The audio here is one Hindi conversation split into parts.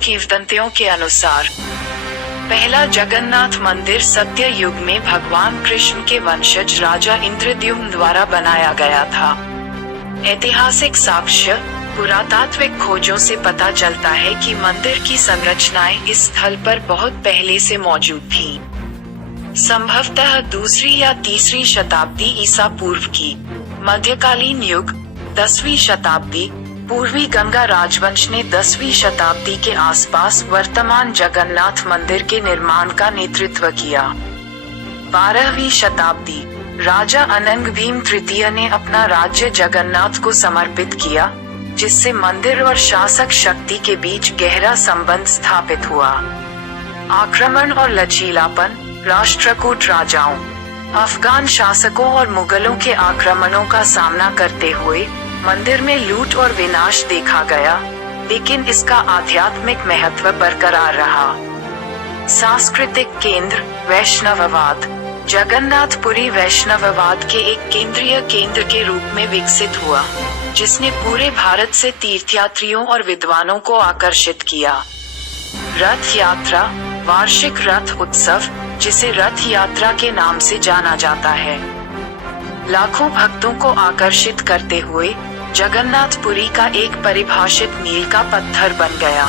किंवदंतियों के अनुसार पहला जगन्नाथ मंदिर सत्य युग में भगवान कृष्ण के वंशज राजा इंद्रद्युम्न द्वारा बनाया गया था। ऐतिहासिक साक्ष्य, पुरातात्विक खोजों से पता चलता है कि मंदिर की संरचनाएं इस स्थल पर बहुत पहले से मौजूद थीं। संभवतः दूसरी या तीसरी शताब्दी ईसा पूर्व की। मध्यकालीन युग 10वीं शताब्दी। पूर्वी गंगा राजवंश ने 10वीं शताब्दी के आसपास वर्तमान जगन्नाथ मंदिर के निर्माण का नेतृत्व किया। 12वीं शताब्दी। राजा अनंग भीम तृतीय ने अपना राज्य जगन्नाथ को समर्पित किया, जिससे मंदिर और शासक शक्ति के बीच गहरा संबंध स्थापित हुआ। आक्रमण और लचीलापन। राष्ट्रकूट राजाओं, अफगान शासकों और मुगलों के आक्रमणों का सामना करते हुए मंदिर में लूट और विनाश देखा गया, लेकिन इसका आध्यात्मिक महत्व बरकरार रहा। सांस्कृतिक केंद्र। वैष्णववाद। जगन्नाथपुरी वैष्णववाद के एक केंद्रीय केंद्र के रूप में विकसित हुआ, जिसने पूरे भारत से तीर्थयात्रियों और विद्वानों को आकर्षित किया। रथ यात्रा। वार्षिक रथ उत्सव, जिसे रथ यात्रा के नाम से जाना जाता है, लाखों भक्तों को आकर्षित करते हुए जगन्नाथपुरी का एक परिभाषित मील का पत्थर बन गया।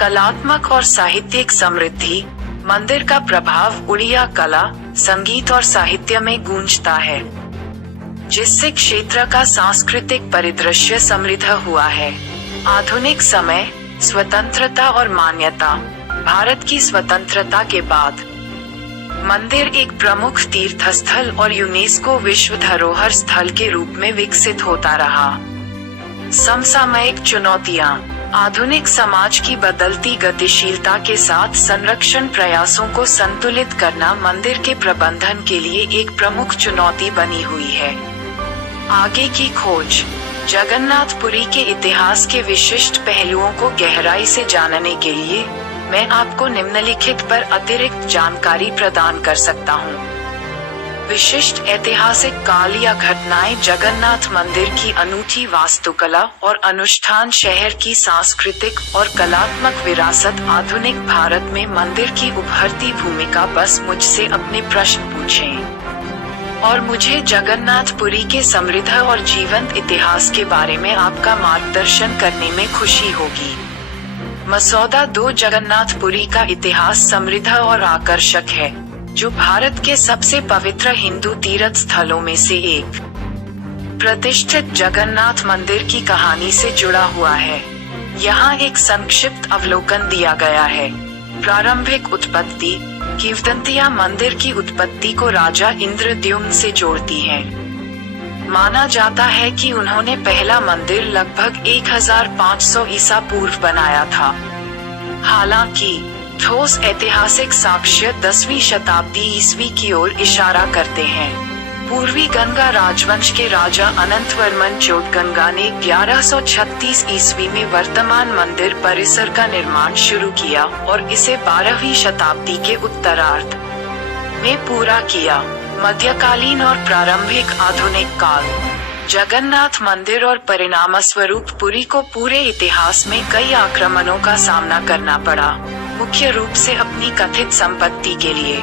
कलात्मक और साहित्यिक समृद्धि। मंदिर का प्रभाव उड़िया कला, संगीत और साहित्य में गूंजता है, जिससे क्षेत्र का सांस्कृतिक परिदृश्य समृद्ध हुआ है। आधुनिक समय। स्वतंत्रता और मान्यता। भारत की स्वतंत्रता के बाद मंदिर एक प्रमुख तीर्थस्थल और यूनेस्को विश्व धरोहर स्थल के रूप में विकसित होता रहा। समसामयिक चुनौतियां। आधुनिक समाज की बदलती गतिशीलता के साथ संरक्षण प्रयासों को संतुलित करना मंदिर के प्रबंधन के लिए एक प्रमुख चुनौती बनी हुई है। आगे की खोज। जगन्नाथपुरी के इतिहास के विशिष्ट पहलुओं को गहराई से जानने के लिए मैं आपको निम्नलिखित पर अतिरिक्त जानकारी प्रदान कर सकता हूँ। विशिष्ट ऐतिहासिक काल या घटनाएं। जगन्नाथ मंदिर की अनूठी वास्तुकला और अनुष्ठान शहर की सांस्कृतिक और कलात्मक विरासत। आधुनिक भारत में मंदिर की उभरती भूमिका। बस मुझसे अपने प्रश्न पूछें और मुझे जगन्नाथपुरी के समृद्ध और जीवंत इतिहास के बारे में आपका मार्गदर्शन करने में खुशी होगी। मसौदा 2। जगन्नाथपुरी का इतिहास समृद्ध और आकर्षक है, जो भारत के सबसे पवित्र हिंदू तीर्थ स्थलों में से एक। प्रतिष्ठित जगन्नाथ मंदिर की कहानी से जुड़ा हुआ है। यहाँ एक संक्षिप्त अवलोकन दिया गया है। प्रारंभिक उत्पत्ति। किंवदंतियां मंदिर की उत्पत्ति को राजा इंद्रद्युम्न से जोड़ती हैं। माना जाता है कि उन्होंने पहला मंदिर लगभग 1500 ईसा पूर्व बनाया था। हालांकि ठोस ऐतिहासिक साक्ष्य 10वीं शताब्दी ईस्वी की ओर इशारा करते हैं। पूर्वी गंगा राजवंश के राजा अनंतवर्मन चोटगंगा ने 1136 ईस्वी में वर्तमान मंदिर परिसर का निर्माण शुरू किया और इसे 12वीं शताब्दी के उत्तरार्ध में पूरा किया। मध्यकालीन और प्रारंभिक आधुनिक काल। जगन्नाथ मंदिर और परिणामस्वरूप पुरी को पूरे इतिहास में कई आक्रमणों का सामना करना पड़ा, मुख्य रूप से अपनी कथित संपत्ति के लिए।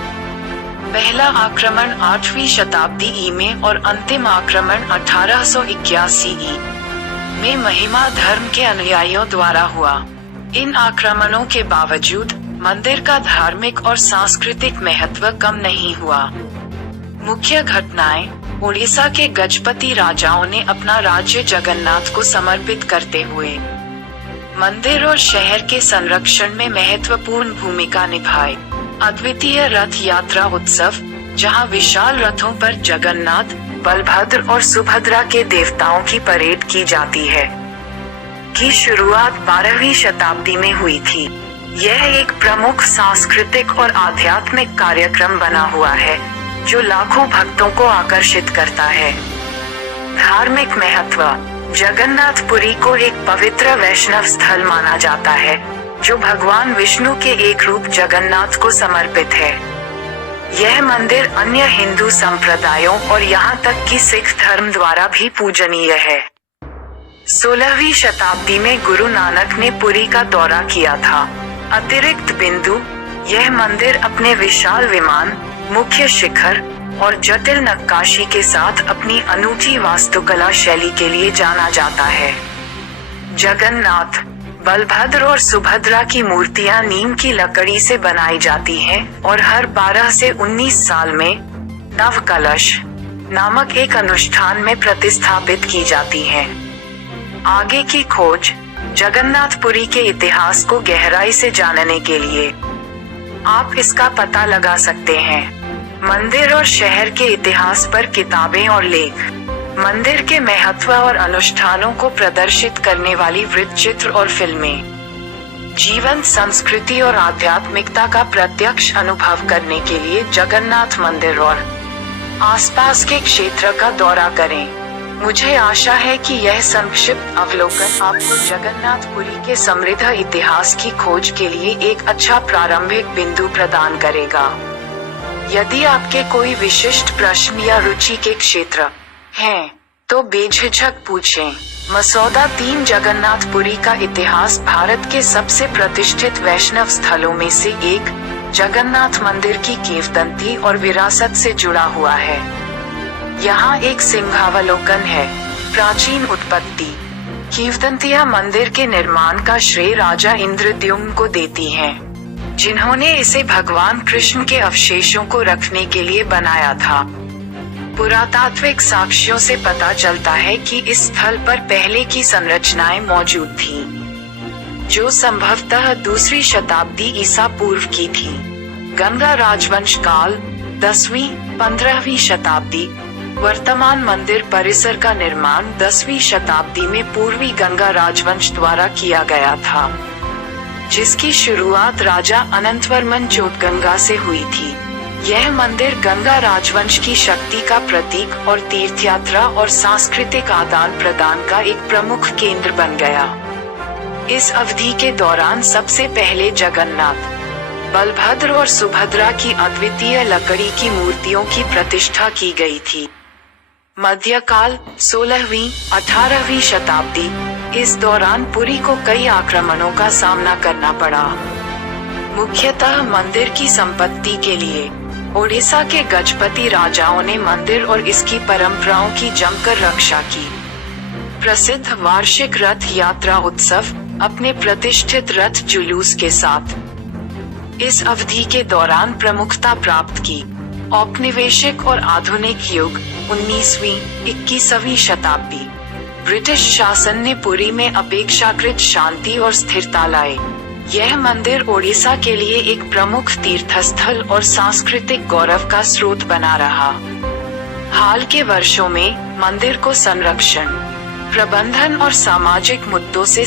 पहला आक्रमण 8वीं शताब्दी ई में और अंतिम आक्रमण 1881 ई में महिमा धर्म के अनुयायियों द्वारा हुआ। इन आक्रमणों के बावजूद मंदिर का धार्मिक और सांस्कृतिक महत्व कम नहीं हुआ। मुख्य घटनाएं। उड़ीसा के गजपति राजाओं ने अपना राज्य जगन्नाथ को समर्पित करते हुए मंदिर और शहर के संरक्षण में महत्वपूर्ण भूमिका निभाई। अद्वितीय रथ यात्रा उत्सव, जहां विशाल रथों पर जगन्नाथ, बलभद्र और सुभद्रा के देवताओं की परेड की जाती है, की शुरुआत 12वीं शताब्दी में हुई थी। यह एक प्रमुख सांस्कृतिक और आध्यात्मिक कार्यक्रम बना हुआ है, जो लाखों भक्तों को आकर्षित करता है। धार्मिक महत्व। जगन्नाथपुरी को एक पवित्र वैष्णव स्थल माना जाता है, जो भगवान विष्णु के एक रूप जगन्नाथ को समर्पित है। यह मंदिर अन्य हिंदू संप्रदायों और यहाँ तक कि सिख धर्म द्वारा भी पूजनीय है। 16वीं शताब्दी में गुरु नानक ने पुरी का दौरा किया था। अतिरिक्त बिंदु, यह मंदिर अपने विशाल विमान, मुख्य शिखर और जटिल नक्काशी के साथ अपनी अनूठी वास्तुकला शैली के लिए जाना जाता है। जगन्नाथ, बलभद्र और सुभद्रा की मूर्तियां नीम की लकड़ी से बनाई जाती हैं और हर 12 से 19 साल में नव कलश नामक एक अनुष्ठान में प्रतिस्थापित की जाती हैं। आगे की खोज, जगन्नाथपुरी के इतिहास को गहराई से जानने के लिए आप इसका पता लगा सकते हैं। मंदिर और शहर के इतिहास पर किताबें और लेख, मंदिर के महत्व और अनुष्ठानों को प्रदर्शित करने वाली वृत्तचित्र और फिल्में, जीवंत संस्कृति और आध्यात्मिकता का प्रत्यक्ष अनुभव करने के लिए जगन्नाथ मंदिर और आसपास के क्षेत्र का दौरा करें। मुझे आशा है कि यह संक्षिप्त अवलोकन आपको जगन्नाथपुरी के समृद्ध इतिहास की खोज के लिए एक अच्छा प्रारंभिक बिंदु प्रदान करेगा। यदि आपके कोई विशिष्ट प्रश्न या रुचि के क्षेत्र हैं, तो बेझिझक पूछें। मसौदा 3 जगन्नाथपुरी का इतिहास भारत के सबसे प्रतिष्ठित वैष्णव स्थलों में से एक जगन्नाथ मंदिर की किंवदंती और विरासत से जुड़ा हुआ है। यहाँ एक सिंहावलोकन है। प्राचीन उत्पत्ति, किंवदंतियां मंदिर के निर्माण का श्रेय राजा इंद्रद्युम्न को देती हैं, जिन्होंने इसे भगवान कृष्ण के अवशेषों को रखने के लिए बनाया था। पुरातात्विक साक्ष्यों से पता चलता है कि इस स्थल पर पहले की संरचनाएं मौजूद थीं, जो संभवतः 2री शताब्दी ईसा पूर्व की थी। गंगा राजवंश काल 10वीं 15वीं शताब्दी। वर्तमान मंदिर परिसर का निर्माण 10वीं शताब्दी में पूर्वी गंगा राजवंश द्वारा किया गया था, जिसकी शुरुआत राजा अनंतवर्मन चोटगंगा से हुई थी। यह मंदिर गंगा राजवंश की शक्ति का प्रतीक और तीर्थयात्रा और सांस्कृतिक आदान प्रदान का एक प्रमुख केंद्र बन गया। इस अवधि के दौरान सबसे पहले जगन्नाथ, बलभद्र और सुभद्रा की अद्वितीय लकड़ी की मूर्तियों की प्रतिष्ठा की गई थी। मध्यकाल 16वीं 18वीं शताब्दी। इस दौरान पुरी को कई आक्रमणों का सामना करना पड़ा। मुख्यतः मंदिर की संपत्ति के लिए ओडिशा के गजपति राजाओं ने मंदिर और इसकी परंपराओं की जमकर रक्षा की। प्रसिद्ध वार्षिक रथ यात्रा उत्सव अपने प्रतिष्ठित रथ जुलूस के साथ इस अवधि के दौरान प्रमुखता प्राप्त की। औपनिवेशिक और आधुनिक युग 19वीं 21वीं शताब्दी। ब्रिटिश शासन ने पुरी में अपेक्षाकृत शांति और स्थिरता लाए। यह मंदिर ओडिशा के लिए एक प्रमुख तीर्थस्थल और सांस्कृतिक गौरव का स्रोत बना रहा। हाल के वर्षों में मंदिर को संरक्षण, प्रबंधन और सामाजिक मुद्दों से